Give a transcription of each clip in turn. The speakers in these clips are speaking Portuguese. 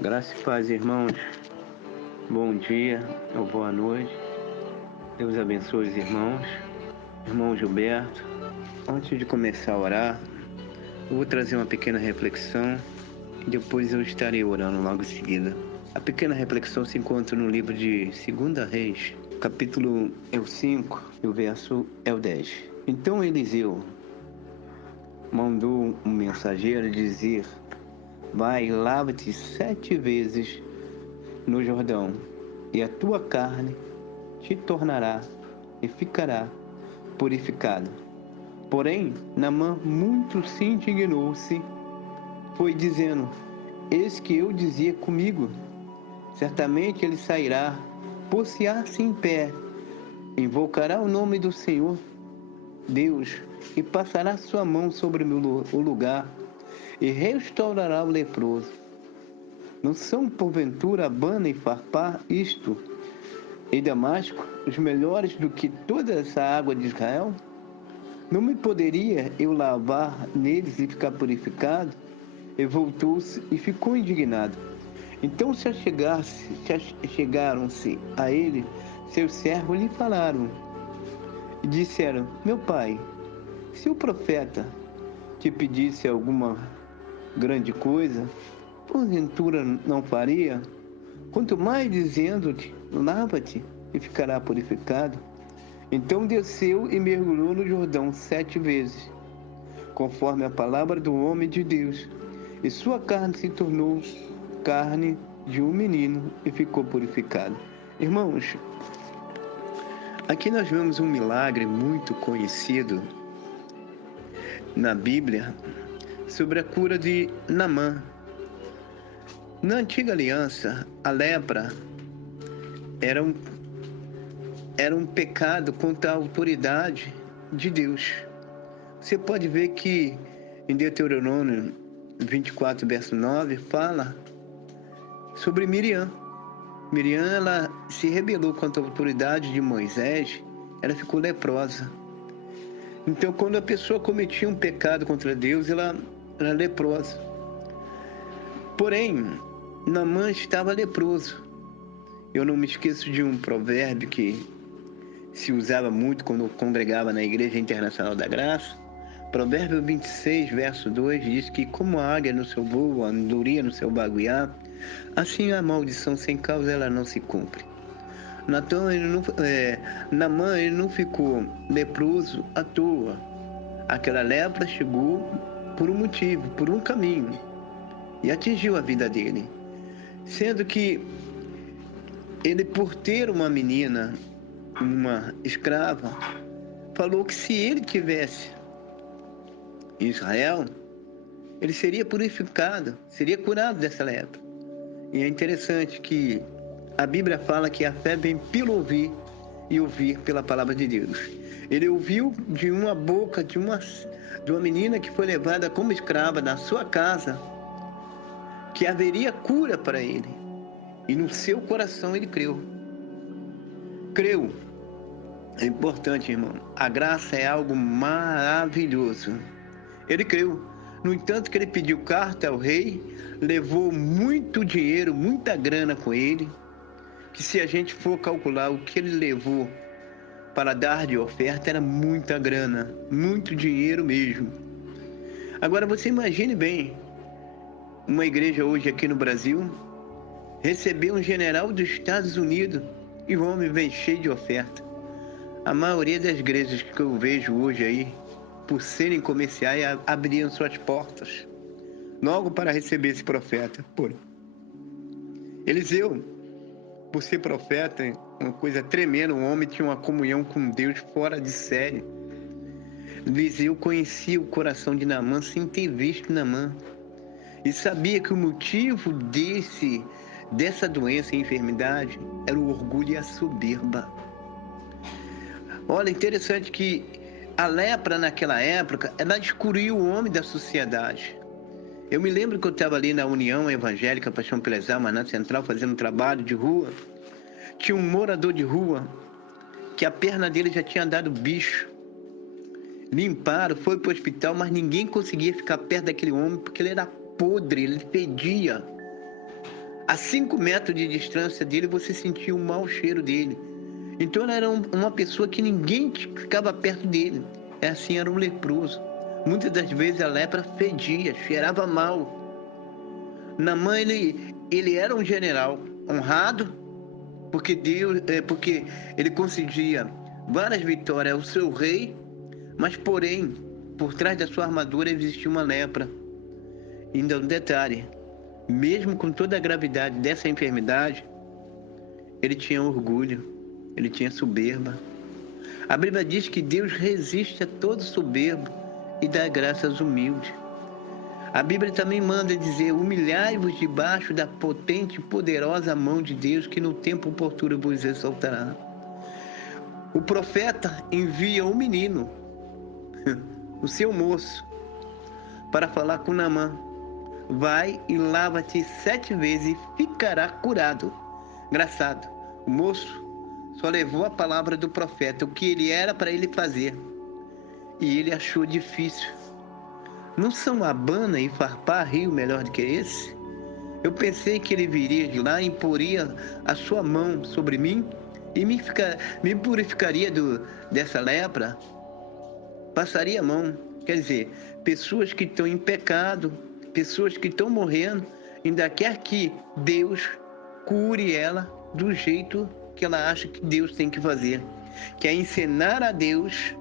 Graça e paz, irmãos. Bom dia ou boa noite. Deus abençoe os irmãos. Irmão Gilberto, antes de começar a orar, eu vou trazer uma pequena reflexão e depois eu estarei orando logo em seguida. A pequena reflexão se encontra no livro de 2 Reis, capítulo 5 e o verso 10. Então Eliseu mandou um mensageiro dizer: vai, lava-te 7 vezes no Jordão, e a tua carne te tornará e ficará purificada. Porém, Naamã muito se indignou-se, foi dizendo: eis que eu dizia comigo, certamente ele sairá, pôr-se-á-se em pé, invocará o nome do Senhor Deus, e passará sua mão sobre o lugar, e restaurará o leproso. Não são porventura Abana e Farpar isto, e Damasco, os melhores do que toda essa água de Israel? Não me poderia eu lavar neles e ficar purificado? E voltou-se e ficou indignado. Então chegaram-se a ele seus servos lhe falaram e disseram: meu pai, se o profeta te pedisse alguma grande coisa, porventura não faria? Quanto mais dizendo-te: lava-te e ficará purificado. Então desceu e mergulhou no Jordão 7 vezes, conforme a palavra do homem de Deus, e sua carne se tornou carne de um menino e ficou purificado. Irmãos, aqui nós vemos um milagre muito conhecido na Bíblia sobre a cura de Naamã. Na antiga aliança, a lepra era um pecado contra a autoridade de Deus. Você pode ver que em Deuteronômio 24, verso 9, fala sobre Miriam. Miriam, ela se rebelou contra a autoridade de Moisés, ela ficou leprosa. Então, quando a pessoa cometia um pecado contra Deus, ela era leprosa. Porém, Naamã estava leproso. Eu não me esqueço de um provérbio que se usava muito quando eu congregava na Igreja Internacional da Graça. Provérbio 26, verso 2 diz que como a águia no seu voo, a andorinha no seu baguiar, assim a maldição sem causa ela não se cumpre. Naamã ele não ficou leproso à toa. Aquela lepra chegou por um motivo, por um caminho, e atingiu a vida dele. Sendo que ele, por ter uma menina, uma escrava, falou que se ele tivesse Israel, ele seria purificado, seria curado dessa lepra. E é interessante que a Bíblia fala que a fé vem pelo ouvir e ouvir pela palavra de Deus. Ele ouviu de uma boca de uma menina que foi levada como escrava na sua casa, que haveria cura para ele. E no seu coração ele creu. Creu. É importante, irmão. A graça é algo maravilhoso. Ele creu. No entanto que ele pediu carta ao rei, levou muito dinheiro, muita grana com ele, que se a gente for calcular o que ele levou para dar de oferta, era muita grana, muito dinheiro mesmo. Agora você imagine bem, uma igreja hoje aqui no Brasil, receber um general dos Estados Unidos e o homem vem cheio de oferta. A maioria das igrejas que eu vejo hoje aí, por serem comerciais, abriam suas portas logo para receber esse profeta. Por Eliseu, por ser profeta, uma coisa tremenda, um homem tinha uma comunhão com Deus fora de série. Eliseu conhecia o coração de Naamã sem ter visto Naamã, e sabia que o motivo dessa doença e enfermidade era o orgulho e a soberba. Olha, interessante que a lepra naquela época, ela excluiu o homem da sociedade. Eu me lembro que eu estava ali na União Evangélica Paixão pelas Almas, na Central, fazendo um trabalho de rua. Tinha um morador de rua que a perna dele já tinha dado bicho. Limparam, foi para o hospital, mas ninguém conseguia ficar perto daquele homem porque ele era podre, ele fedia. a 5 metros de distância dele, você sentia o mau cheiro dele. Então ela era uma pessoa que ninguém ficava perto dele. Assim era um leproso. Muitas das vezes a lepra fedia, cheirava mal. Naamã, ele era um general honrado, porque ele concedia várias vitórias ao seu rei, mas porém, por trás da sua armadura existia uma lepra. Ainda um detalhe, mesmo com toda a gravidade dessa enfermidade, ele tinha orgulho, ele tinha soberba. A Bíblia diz que Deus resiste a todo soberbo e dá graça aos humildes. A Bíblia também manda dizer: humilhai-vos debaixo da potente e poderosa mão de Deus, que no tempo oportuno vos exaltará. O profeta envia um menino, o seu moço, para falar com Naamã. Vai e lava-te 7 vezes e ficará curado. Engraçado, o moço só levou a palavra do profeta, o que ele era para ele fazer, e ele achou difícil. Não são Abana e Farpar rio melhor do que esse? Eu pensei que ele viria de lá e imporia a sua mão sobre mim e me purificaria dessa lepra. Passaria a mão. Quer dizer, pessoas que estão em pecado, pessoas que estão morrendo, ainda quer que Deus cure ela do jeito que ela acha que Deus tem que fazer, que é ensinar a Deus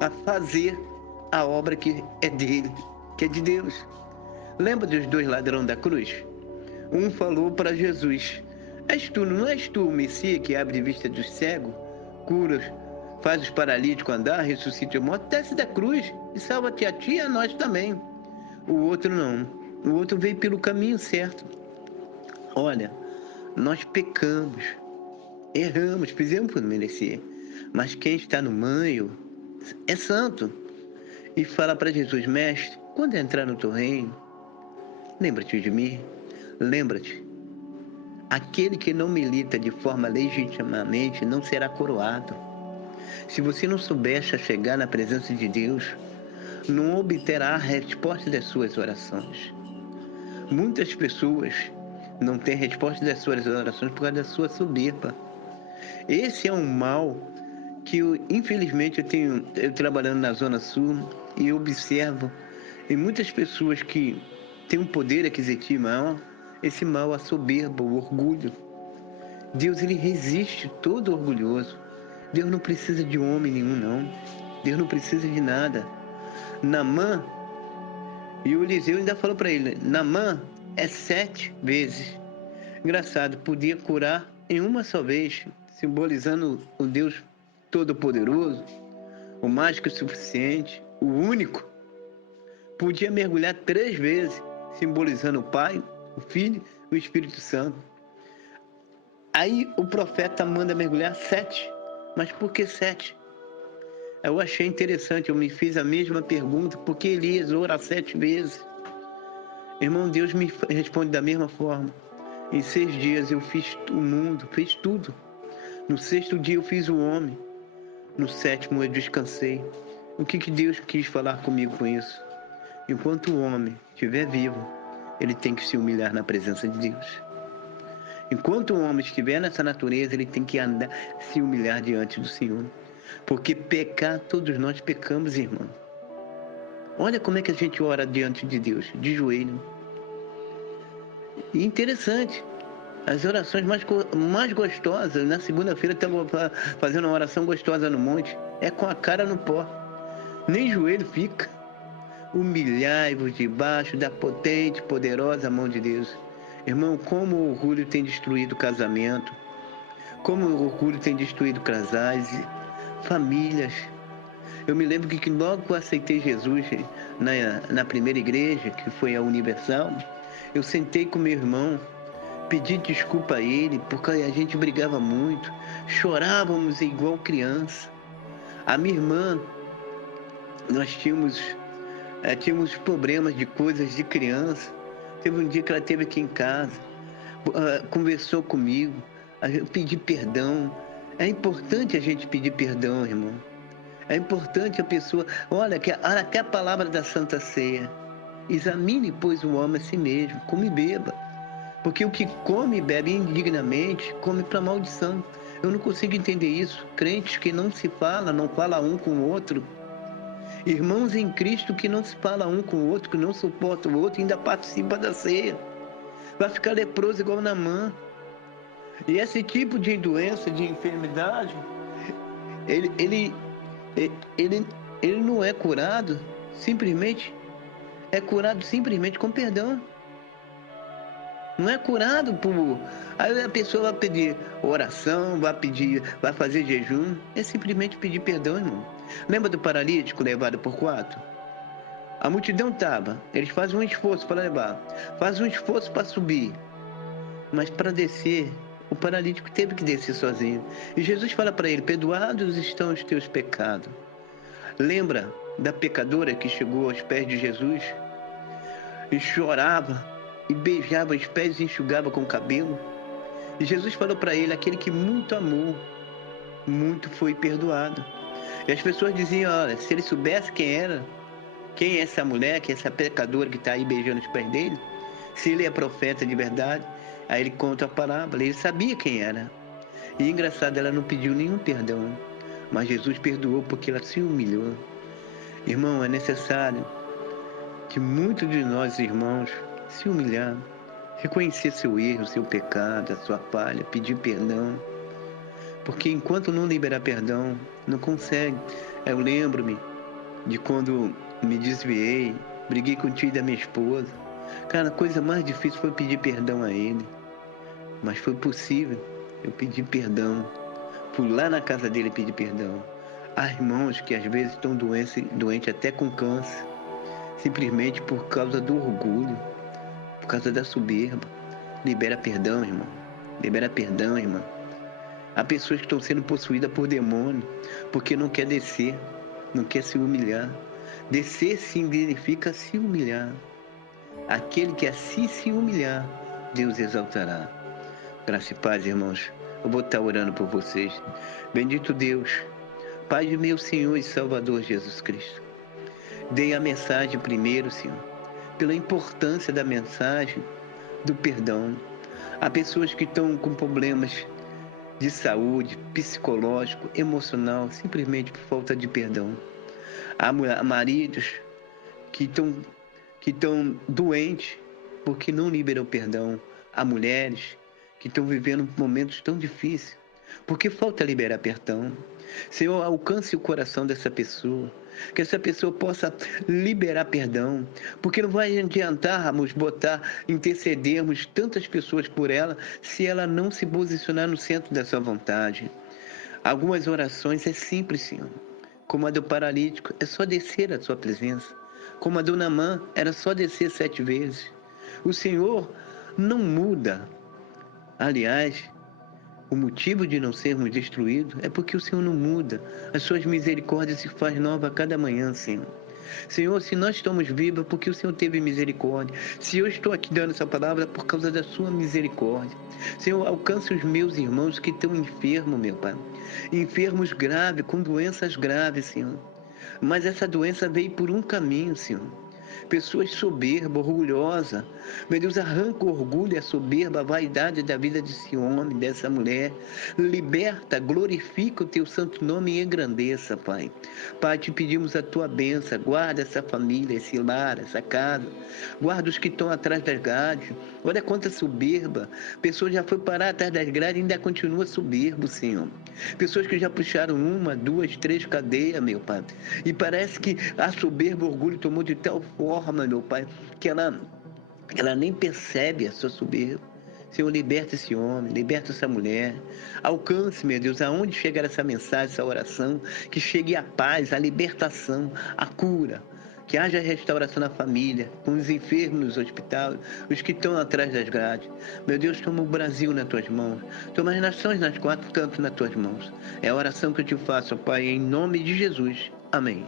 a fazer a obra que é dele, que é de Deus. Lembra dos 2 ladrões da cruz? Um falou para Jesus: não és tu o Messias que abre a vista dos cegos, cura, faz os paralíticos andar, ressuscita os mortos? Desce da cruz e salva-te a ti e a nós também. O outro não. O outro veio pelo caminho certo. Olha, nós pecamos, erramos, fizemos por merecer. Mas quem está no meio é santo. E fala para Jesus: mestre, quando entrar no teu reino, lembra-te de mim. Lembra-te. Aquele que não milita de forma legitimamente não será coroado. Se você não souber chegar na presença de Deus, não obterá a resposta das suas orações. Muitas pessoas não têm resposta das suas orações por causa da sua soberba. Esse é um mal que, infelizmente, eu trabalhando na Zona Sul e observo em muitas pessoas que têm um poder aquisitivo maior, esse mal, a soberba, o orgulho. Deus, ele resiste todo orgulhoso. Deus não precisa de homem nenhum, não. Deus não precisa de nada. Naamã, e o Eliseu ainda falou para ele: Naamã é 7 vezes. Engraçado, podia curar em uma só vez, simbolizando o Deus Todo-Poderoso, o mais que o suficiente, o único. Podia mergulhar 3 vezes, simbolizando o Pai, o Filho e o Espírito Santo. Aí o profeta manda mergulhar 7. Mas por que 7? Eu achei interessante, eu me fiz a mesma pergunta: por que Elias ora 7 vezes? Irmão, Deus me responde da mesma forma. Em 6 dias eu fiz o mundo, fiz tudo. No 6º dia eu fiz o homem. No 7º eu descansei. O que Deus quis falar comigo com isso? Enquanto o homem estiver vivo, ele tem que se humilhar na presença de Deus. Enquanto o homem estiver nessa natureza, ele tem que andar, se humilhar diante do Senhor. Porque pecar, todos nós pecamos, irmão. Olha como é que a gente ora diante de Deus, de joelho. E interessante, as orações mais gostosas, na segunda-feira estava fazendo uma oração gostosa no monte, é com a cara no pó. Nem joelho fica. Humilhai-vos debaixo da potente, poderosa mão de Deus. Irmão, como o orgulho tem destruído o casamento, como o orgulho tem destruído casais, famílias. Eu me lembro que logo que eu aceitei Jesus na primeira igreja, que foi a Universal, eu sentei com meu irmão, pedi desculpa a ele, porque a gente brigava muito, chorávamos igual criança. A minha irmã, nós tínhamos problemas de coisas de criança. Teve um dia que ela esteve aqui em casa, conversou comigo, eu pedi perdão. É importante a gente pedir perdão, irmão. É importante a pessoa... Olha que a palavra da Santa Ceia: examine, pois, o homem a si mesmo, come e beba. Porque o que come e bebe indignamente, come para maldição. Eu não consigo entender isso. Crentes que não se falam, não falam um com o outro. Irmãos em Cristo que não se falam um com o outro, que não suportam o outro, ainda participa da ceia. Vai ficar leproso igual Naamã. E esse tipo de doença, de enfermidade, ele, ele, ele, ele não é curado simplesmente, é curado simplesmente com perdão. Não é curado por. Aí a pessoa vai pedir oração, vai fazer jejum. É simplesmente pedir perdão, irmão. Lembra do paralítico levado por 4? A multidão estava. Eles fazem um esforço para levar, fazem um esforço para subir. Mas para descer, o paralítico teve que descer sozinho. E Jesus fala para ele: perdoados estão os teus pecados. Lembra da pecadora que chegou aos pés de Jesus e chorava e beijava os pés e enxugava com o cabelo? E Jesus falou para ele: aquele que muito amou, muito foi perdoado. E as pessoas diziam: olha, se ele soubesse quem é essa mulher, quem é essa pecadora que está aí beijando os pés dele, se ele é profeta de verdade, aí ele conta a parábola, ele sabia quem era. E engraçado, ela não pediu nenhum perdão, mas Jesus perdoou porque ela se humilhou. Irmão, é necessário que muitos de nós, irmãos, se humilhar, reconhecer seu erro, seu pecado, a sua falha, pedir perdão. Porque enquanto não liberar perdão, não consegue. Eu lembro-me de quando me desviei, briguei com o tio da minha esposa. Cara, a coisa mais difícil foi pedir perdão a ele. Mas foi possível. Eu pedi perdão. Fui lá na casa dele pedir perdão. Há irmãos que às vezes estão doentes até com câncer, simplesmente por causa do orgulho, por causa da soberba. Libera perdão, irmão. Libera perdão, irmão. Há pessoas que estão sendo possuídas por demônio, porque não quer descer, não quer se humilhar. Descer significa se humilhar. Aquele que assim se humilhar, Deus exaltará. Graça e paz, irmãos. Eu vou estar orando por vocês. Bendito Deus, Pai de meu Senhor e Salvador Jesus Cristo. Dei a mensagem primeiro, Senhor, pela importância da mensagem do perdão. Há pessoas que estão com problemas de saúde, psicológico, emocional, simplesmente por falta de perdão. Há maridos que estão doentes porque não liberam perdão. Há mulheres que estão vivendo momentos tão difíceis porque falta liberar perdão. Senhor, alcance o coração dessa pessoa, que essa pessoa possa liberar perdão, porque não vai adiantarmos intercedermos tantas pessoas por ela, se ela não se posicionar no centro da sua vontade. Algumas orações é simples, Senhor, como a do paralítico, é só descer à sua presença. Como a do Naamã, era só descer 7 vezes. O Senhor não muda. Aliás, o motivo de não sermos destruídos é porque o Senhor não muda. As suas misericórdias se faz nova a cada manhã, Senhor. Senhor, se nós estamos vivos é porque o Senhor teve misericórdia. Se eu estou aqui dando essa palavra é por causa da sua misericórdia. Senhor, alcance os meus irmãos que estão enfermos, meu Pai. Enfermos graves, com doenças graves, Senhor. Mas essa doença veio por um caminho, Senhor. Pessoas soberbas, orgulhosas. Meu Deus, arranca o orgulho e a soberba, a vaidade da vida desse homem, dessa mulher. Liberta, glorifica o teu santo nome e engrandeça, Pai. Pai, te pedimos a tua bênção. Guarda essa família, esse lar, essa casa. Guarda os que estão atrás das grades. Olha quanta soberba. Pessoas já foi parar atrás das grades e ainda continua soberbo, Senhor. Pessoas que já puxaram 1, 2, 3 cadeias, meu Pai. E parece que a soberba, o orgulho tomou de tal forma, meu Pai, que ela nem percebe a sua soberba. Senhor, liberta esse homem, liberta essa mulher. Alcance, meu Deus, aonde chegar essa mensagem, essa oração, que chegue a paz, a libertação, a cura. Que haja restauração na família, com os enfermos nos hospitais, os que estão atrás das grades. Meu Deus, toma o Brasil nas tuas mãos. Toma as nações nas 4 cantos nas tuas mãos. É a oração que eu te faço, Pai, em nome de Jesus. Amém.